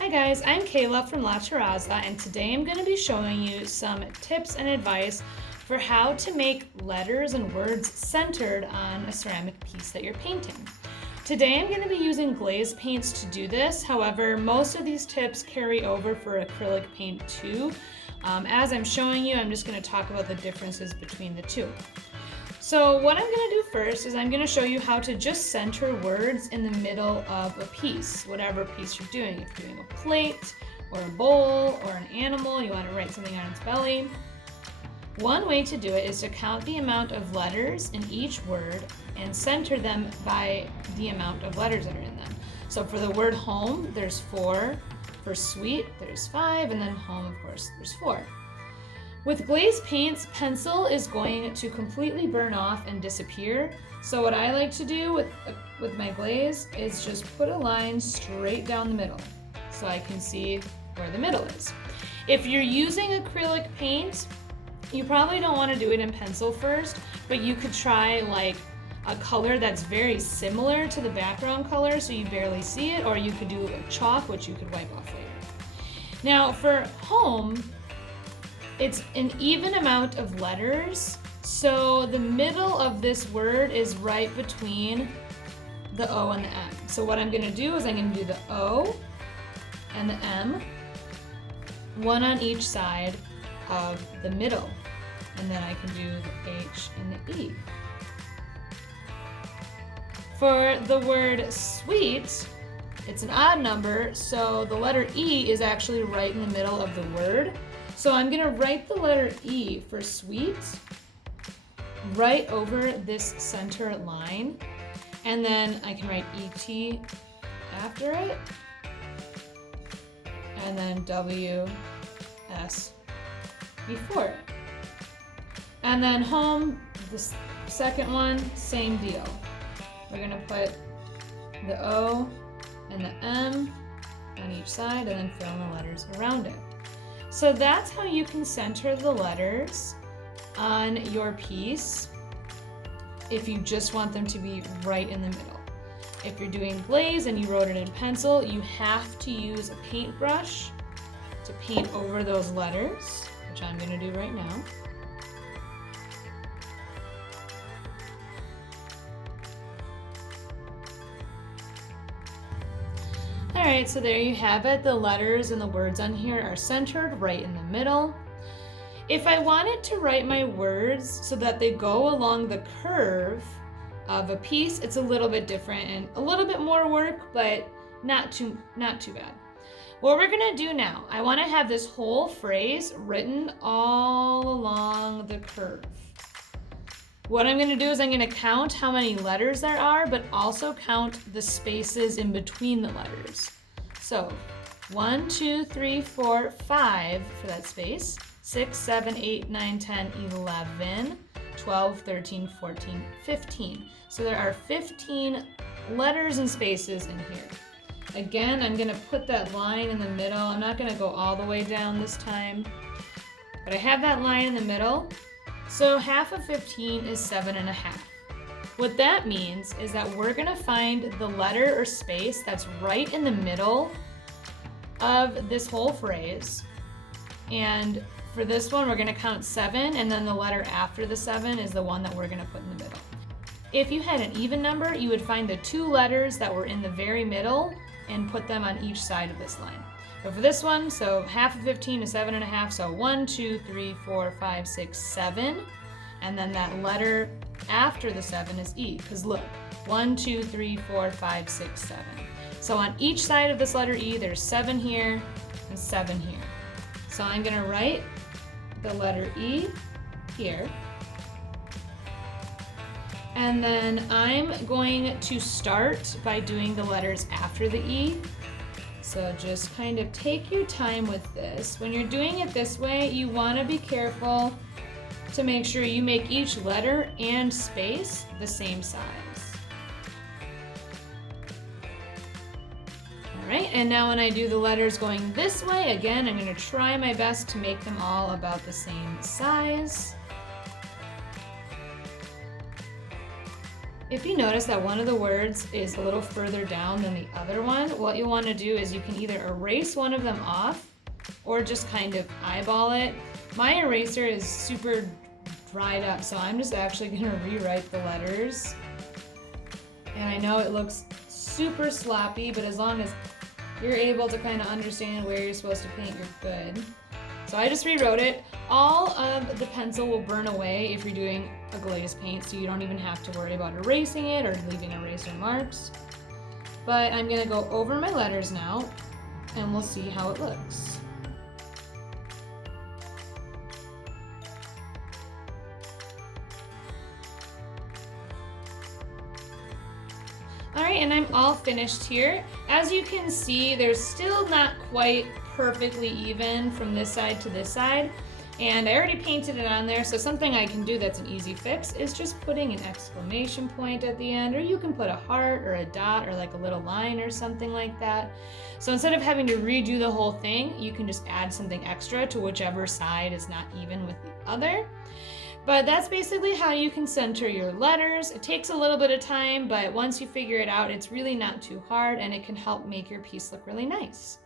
Hi guys, I'm Kayla from La Terraza, and today I'm going to be showing you some tips and advice for how to make letters and words centered on a ceramic piece that you're painting. Today I'm going to be using glaze paints to do this, however most of these tips carry over for acrylic paint too. As I'm showing you, I'm just going to talk about the differences between the two. So what I'm going to do first is I'm going to show you how to just center words in the middle of a piece, whatever piece you're doing. If you're doing a plate or a bowl or an animal, you want to write something on its belly. One way to do it is to count the amount of letters in each word and center them by the amount of letters that are in them. So for the word home, there's 4. For sweet, there's 5, and then home, of course, there's 4. With glaze paints, pencil is going to completely burn off and disappear. So what I like to do with my glaze is just put a line straight down the middle so I can see where the middle is. If you're using acrylic paint, you probably don't want to do it in pencil first, but you could try like a color that's very similar to the background color so you barely see it, or you could do a chalk, which you could wipe off later. Now for home, it's an even amount of letters, so the middle of this word is right between the O and the M. So what I'm going to do is I'm going to do the O and the M, one on each side of the middle, and then I can do the H and the E. For the word sweet, it's an odd number, so the letter E is actually right in the middle of the word. So I'm going to write the letter E for sweet right over this center line, and then I can write ET after it, and then WS before it. And then home, the second one, same deal. We're going to put the O and the M on each side and then fill in the letters around it. So that's how you can center the letters on your piece if you just want them to be right in the middle. If you're doing glaze and you wrote it in pencil, you have to use a paintbrush to paint over those letters, which I'm going to do right now. Alright, so there you have it. The letters and the words on here are centered right in the middle. If I wanted to write my words so that they go along the curve of a piece, it's a little bit different and a little bit more work, but not too bad. What we're going to do now, I want to have this whole phrase written all along the curve. What I'm going to do is I'm going to count how many letters there are, but also count the spaces in between the letters. So 1, 2, 3, 4, 5 for that space, 6, 7, 8, 9, 10, 11, 12, 13, 14, 15. So there are 15 letters and spaces in here. Again, I'm going to put that line in the middle. I'm not going to go all the way down this time, but I have that line in the middle. So half of 15 is 7.5. What that means is that we're going to find the letter or space that's right in the middle of this whole phrase. And for this one, we're going to count 7, and then the letter after the 7 is the one that we're going to put in the middle. If you had an even number, you would find the 2 letters that were in the very middle and put them on each side of this line. But for this one, so half of 15 is 7.5, so 1, 2, 3, 4, 5, 6, 7. And then that letter after the 7 is E, because look, 1, 2, 3, 4, 5, 6, 7. So on each side of this letter E, there's 7 here and 7 here. So I'm going to write the letter E here. And then I'm going to start by doing the letters after the E. So just kind of take your time with this. When you're doing it this way, you want to be careful to make sure you make each letter and space the same size. All right, and now when I do the letters going this way, again, I'm going to try my best to make them all about the same size. If you notice that one of the words is a little further down than the other one, what you want to do is you can either erase one of them off or just kind of eyeball it. My eraser is super dried up, so I'm just actually going to rewrite the letters. And I know it looks super sloppy, but as long as you're able to kind of understand where you're supposed to paint, you're good. So I just rewrote it. All of the pencil will burn away if you're doing a glaze paint, so you don't even have to worry about erasing it or leaving eraser marks. But I'm gonna go over my letters now, and we'll see how it looks. All right, and I'm all finished here. As you can see, there's still not quite perfectly even from this side to this side. And I already painted it on there, so something I can do that's an easy fix is just putting an exclamation point at the end, or you can put a heart or a dot or like a little line or something like that. So instead of having to redo the whole thing, you can just add something extra to whichever side is not even with the other. But that's basically how you can center your letters. It takes a little bit of time, but once you figure it out, it's really not too hard and it can help make your piece look really nice.